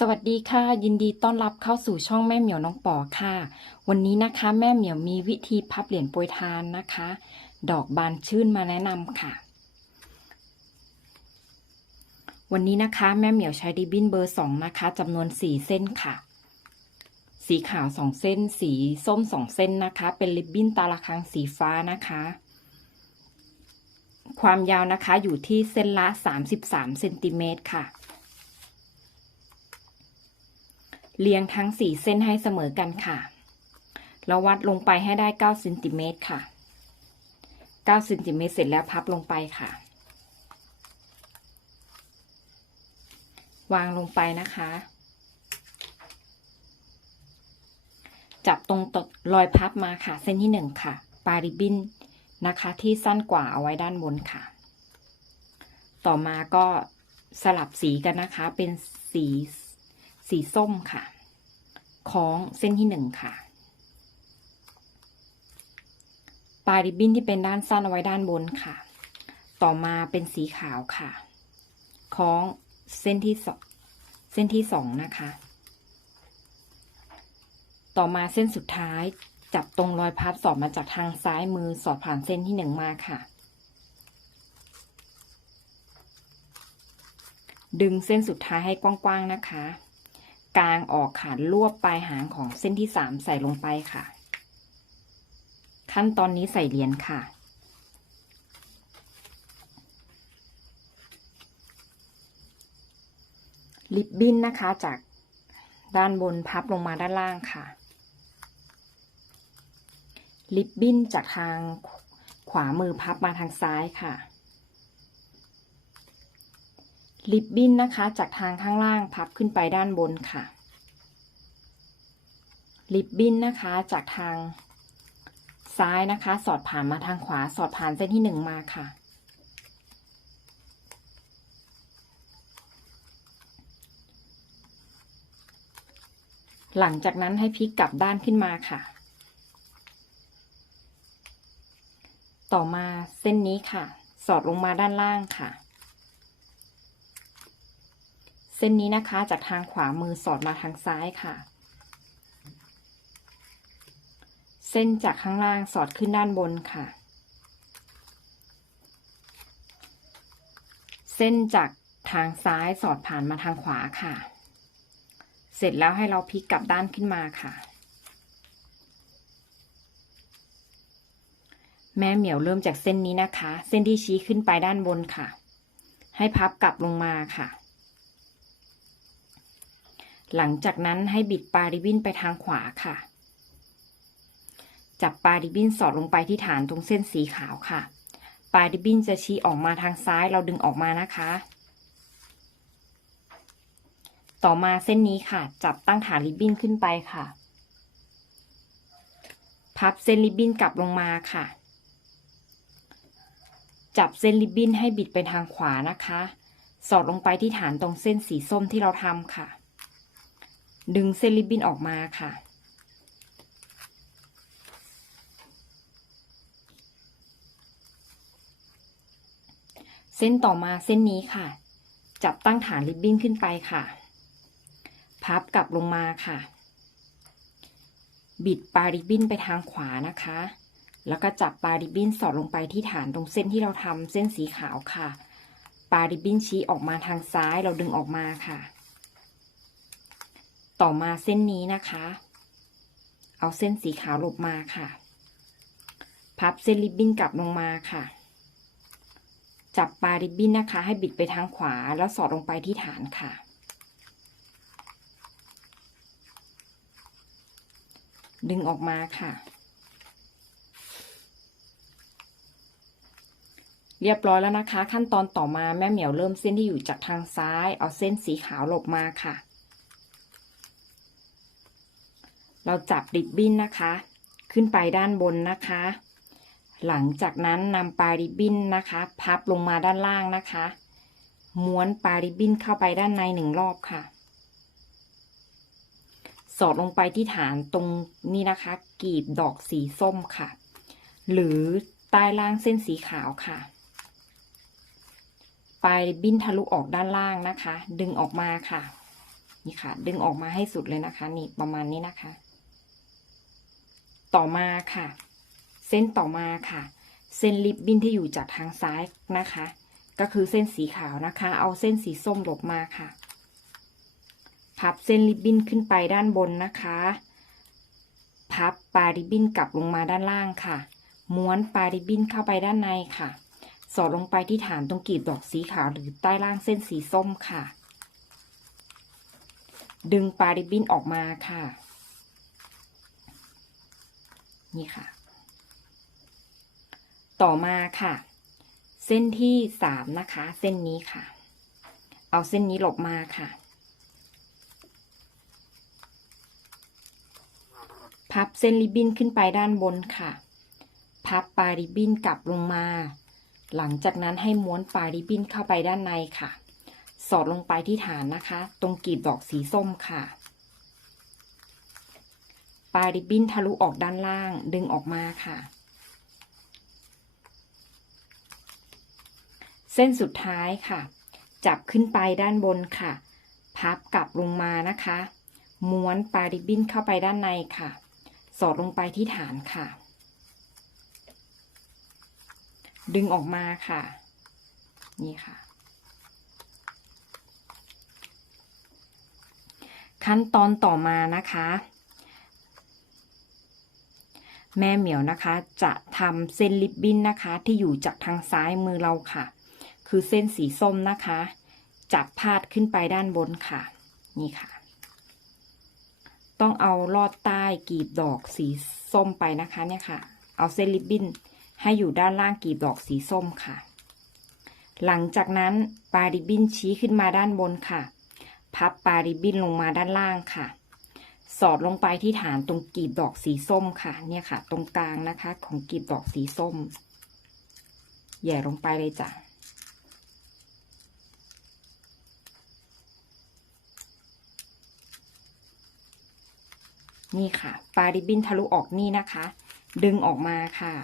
สวัสดีค่ะ ยินดีต้อนรับเข้าสู่ช่องแม่เหมียวน้องปอค่ะ วันนี้นะคะแม่เหมียวมีวิธีพับเหรียญโปรยทานนะคะ ดอกบานชื่นมาแนะนำค่ะ วันนี้นะคะแม่เหมียวใช้ริบบิ้นเบอร์สองนะคะจำนวนสี่เส้นค่ะ สีขาวสองเส้น สีส้มสองเส้นนะคะ เป็นริบบิ้นตาละครังสีฟ้านะคะ ความยาวนะคะอยู่ที่เส้นละ33เซนติเมตรค่ะ เรียงทั้งสี่เส้นให้เสมอกันค่ะแล้ววัดลงไปให้ได้9เซนติเมตรค่ะ9เซนติเมตรเสร็จแล้วพับลงไปค่ะ วางลงไปนะคะ จับตรงตดรอยพับมาค่ะ เส้นที่หนึ่งค่ะปลาริบินนะคะ ที่สั้นกว่าเอาไว้ด้านบนค่ะ ต่อมาก็สลับสีกันนะคะ เป็นสี สีส้มค่ะคล้องเส้นที่หนึ่งค่ะ ปลายริบบิ้นที่เป็นด้านสั้นเอาไว้ด้านบนค่ะ ต่อมาเป็นสีขาวค่ะคล้องเส้นที่สองเส้นที่สองนะคะ ต่อมาเส้นสุดท้ายจับตรงรอยพับสอดมาจากทางซ้ายมือสอดผ่านเส้นที่หนึ่งมาค่ะ ดึงเส้นสุดท้ายให้กว้างๆนะคะ กางออกค่ะรวบปลายหางของเส้นที่สามใส่ลงไปค่ะ ขั้นตอนนี้ใส่เหรียญค่ะ ลิบบิ้นนะคะจากด้านบนพับลงมาด้านล่างค่ะ ลิบบิ้นจากทางขวามือพับมาทางซ้ายค่ะ ลิบบิ้นนะคะจากทางข้างล่างพับขึ้นไปด้านบนค่ะ ลิบบิ้นนะคะจากทางซ้ายนะคะ สอดผ่านมาทางขวาสอดผ่านเส้นที่หนึ่งมาค่ะ หลังจากนั้นให้พลิกกลับด้านขึ้นมาค่ะ ต่อมาเส้นนี้ค่ะ สอดลงมาด้านล่างค่ะ เส้นนี้นะคะจากทางขวามือสอดมาทางซ้ายค่ะ เส้นจากข้างล่างสอดขึ้นด้านบนค่ะ เส้นจากทางซ้ายสอดผ่านมาทางขวาค่ะ เสร็จแล้วให้เราพลิกกลับด้านขึ้นมาค่ะ แม่เหมียวเริ่มจากเส้นนี้นะคะ เส้นที่ชี้ขึ้นไปด้านบนค่ะ ให้พับกลับลงมาค่ะ หลังจากนั้นให้บิดปลาริบบิ้นไปทางขวาค่ะ จับปลาริบบิ้นสอดลงไปที่ฐานตรงเส้นสีขาวค่ะ ปลาริบบิ้นจะชี้ออกมาทางซ้ายเราดึงออกมานะคะ ต่อมาเส้นนี้ค่ะ จับตั้งฐานริบบิ้นขึ้นไปค่ะ พับเส้นริบบิ้นกลับลงมาค่ะ จับเส้นริบบิ้นให้บิดไปทางขวานะคะ สอดลงไปที่ฐานตรงเส้นสีส้มที่เราทำค่ะ ดึงเส้นริบบิ้นออกมาค่ะ เส้นต่อมาเส้นนี้ค่ะ จับตั้งฐานริบบิ้นขึ้นไปค่ะ พับกลับลงมาค่ะ บิดปลายริบบิ้นไปทางขวานะคะ แล้วก็จับปลายริบบิ้นสอดลงไปที่ฐานตรงเส้นที่เราทำเส้นสีขาวค่ะ ปลายริบบิ้นชี้ออกมาทางซ้ายเราดึงออกมาค่ะ ต่อมาเส้นนี้นะคะ เอาเส้นสีขาวหลบมาค่ะ พับเส้นริบบิ้นกลับลงมาค่ะ จับปลายริบบิ้นนะคะ ให้บิดไปทางขวาแล้วสอดลงไปที่ฐานค่ะ ดึงออกมาค่ะ เรียบร้อยแล้วนะคะ ขั้นตอนต่อมาแม่เหมียวเริ่มเส้นที่อยู่จากทางซ้าย เอาเส้นสีขาวหลบมาค่ะ เราจับริบบิ้นนะคะ ขึ้นไปด้านบนนะคะ หลังจากนั้นนำปลายริบบิ้นนะคะ พับลงมาด้านล่างนะคะ ม้วนปลายริบบิ้นเข้าไปด้านในหนึ่งรอบค่ะ สอดลงไปที่ฐานตรงนี้นะคะ กีบดอกสีส้มค่ะ หรือใต้ล่างเส้นสีขาวค่ะปลายริบบิ้นทะลุออกด้านล่างนะคะ ดึงออกมาค่ะ นี่ค่ะ ดึงออกมาให้สุดเลยนะคะ นี่ประมาณนี้นะคะ ต่อมาค่ะ เส้นต่อมาค่ะ เส้นริบบิ้นที่อยู่จากทางซ้ายนะคะ ก็คือเส้นสีขาวนะคะ เอาเส้นสีส้มหลบมาค่ะ พับเส้นริบบิ้นขึ้นไปด้านบนนะคะ พับปลายริบบิ้นกลับลงมาด้านล่างค่ะ ม้วนปลายริบบิ้นเข้าไปด้านในค่ะสอดลงไปที่ฐานตรงกลีบดอกสีขาวหรือใต้ล่างเส้นสีส้มค่ะ ดึงปลายริบบิ้นออกมาค่ะ นี่ค่ะ ต่อมาค่ะ เส้นที่สามนะคะ เส้นนี้ค่ะ เอาเส้นนี้หลบมาค่ะ พับเส้นริบบิ้นขึ้นไปด้านบนค่ะ พับปลายริบบิ้นกลับลงมา หลังจากนั้นให้ม้วนปลายริบบิ้นเข้าไปด้านในค่ะ สอดลงไปที่ฐานนะคะ ตรงกลีบดอกสีส้มค่ะ ปลายริบบิ้นทะลุออกด้านล่างดึงออกมาค่ะ เส้นสุดท้ายค่ะ จับขึ้นไปด้านบนค่ะ พับกลับลงมานะคะ ม้วนปลายริบบิ้นเข้าไปด้านในค่ะ สอดลงไปที่ฐานค่ะ ดึงออกมาค่ะ นี่ค่ะขั้นตอนต่อมานะคะ แม่เหมียวนะคะ จะทำเส้นริบบิ้นนะคะ ที่อยู่จากทางซ้ายมือเราค่ะ คือเส้นสีส้มนะคะ จับพาดขึ้นไปด้านบนค่ะ นี่ค่ะ ต้องเอาลอดใต้กีบดอกสีส้มไปนะคะเนี่ยค่ะ เอาเส้นริบบิ้นให้อยู่ด้านล่างกีบดอกสีส้มค่ะ หลังจากนั้นปลายริบบิ้นชี้ขึ้นมาด้านบนค่ะ พับปลายริบบิ้นลงมาด้านล่างค่ะ สอดลงไปที่ฐานตรงกีบดอกสีส้มค่ะ เนี่ยค่ะ ตรงกลางนะคะ ของกีบดอกสีส้มแหย่ลงไปเลยจ้ะนี่ค่ะปลายริบบิ้นทะลุออกนี่นะคะ ดึงออกมาค่ะ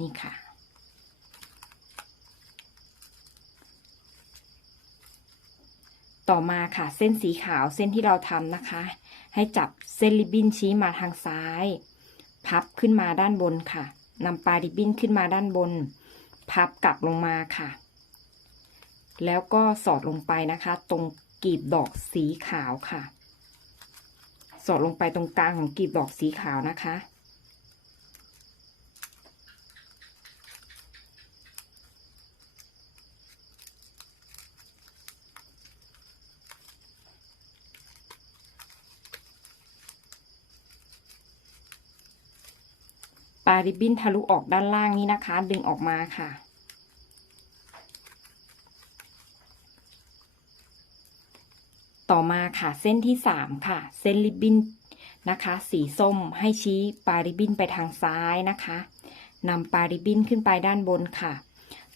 นี่ค่ะ ต่อมาค่ะเส้นสีขาวเส้นที่เราทำนะคะ ให้จับเส้นริบบิ้นชี้มาทางซ้าย พับขึ้นมาด้านบนค่ะนำปลายริบบิ้นขึ้นมาด้านบน พับกลับลงมาค่ะ แล้วก็สอดลงไปนะคะ ตรงกีบดอกสีขาวค่ะ สอดลงไปตรงกลางของกีบดอกสีขาวนะคะ ปลายริบบิ้นทะลุออกด้านล่างนี้นะคะ ดึงออกมาค่ะ ต่อมาค่ะเส้นที่สามค่ะ เส้นริบบิ้นนะคะ สีส้มให้ชี้ปลายริบบิ้นไปทางซ้ายนะคะนำปลายริบบิ้นขึ้นไปด้านบนค่ะ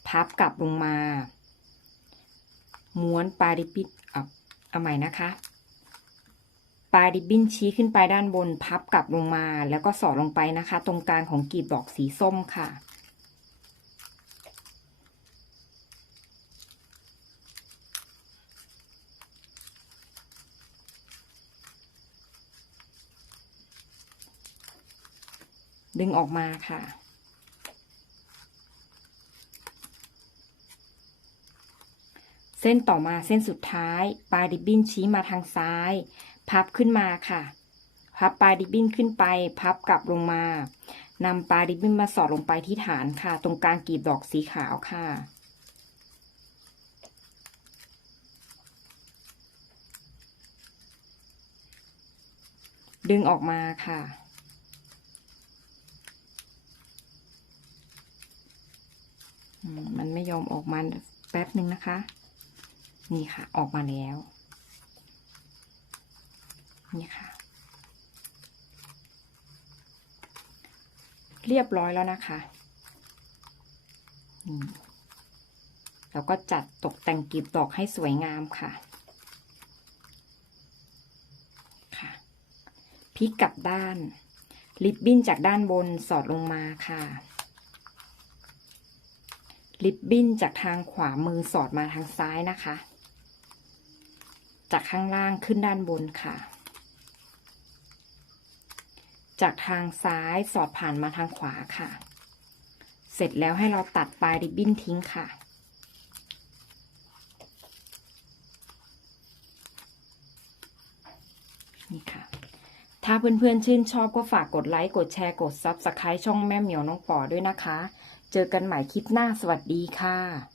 พับกลับลงมา ม้วนปลายริบบิ้นเอาเอาใหม่นะคะ ปลายริบบิ้นชี้ขึ้นไปด้านบนพับกลับลงมา แล้วก็สอดลงไปนะคะ ตรงกลางของกลีบดอกสีส้มค่ะ ดึงออกมาค่ะเส้นต่อมาเส้นสุดท้าย ปลายริบบิ้นชี้มาทางซ้าย พับขึ้นมาค่ะ พับปลายริบบิ้นขึ้นไป พับกลับลงมานำปลายริบบิ้นมาสอดลงไปที่ฐานค่ะ ตรงกลางกลีบดอกสีขาวค่ะ ดึงออกมาค่ะมันไม่ยอมออกมาแป๊บหนึ่งนะคะ นี่ค่ะ ออกมาแล้ว นี่ค่ะ เรียบร้อยแล้วนะคะแล้วก็จัดตกแต่งกลีบดอกให้สวยงามค่ะค่ะพลิกกลับด้าน ริบบิ้นจากด้านบนสอดลงมาค่ะ ริบบิ้นจากทางขวามือสอดมาทางซ้ายนะคะ จากข้างล่างขึ้นด้านบนค่ะ จากทางซ้ายสอดผ่านมาทางขวาค่ะ เสร็จแล้วให้เราตัดปลายริบบิ้นทิ้งค่ะ นี่ค่ะ ถ้าเพื่อนๆชื่นชอบก็ฝากกดไลค์ กดแชร์ กด Subscribe ช่องแม่เหมียวน้องปอด้วยนะคะ เจอกันใหม่คลิปหน้าสวัสดีค่ะ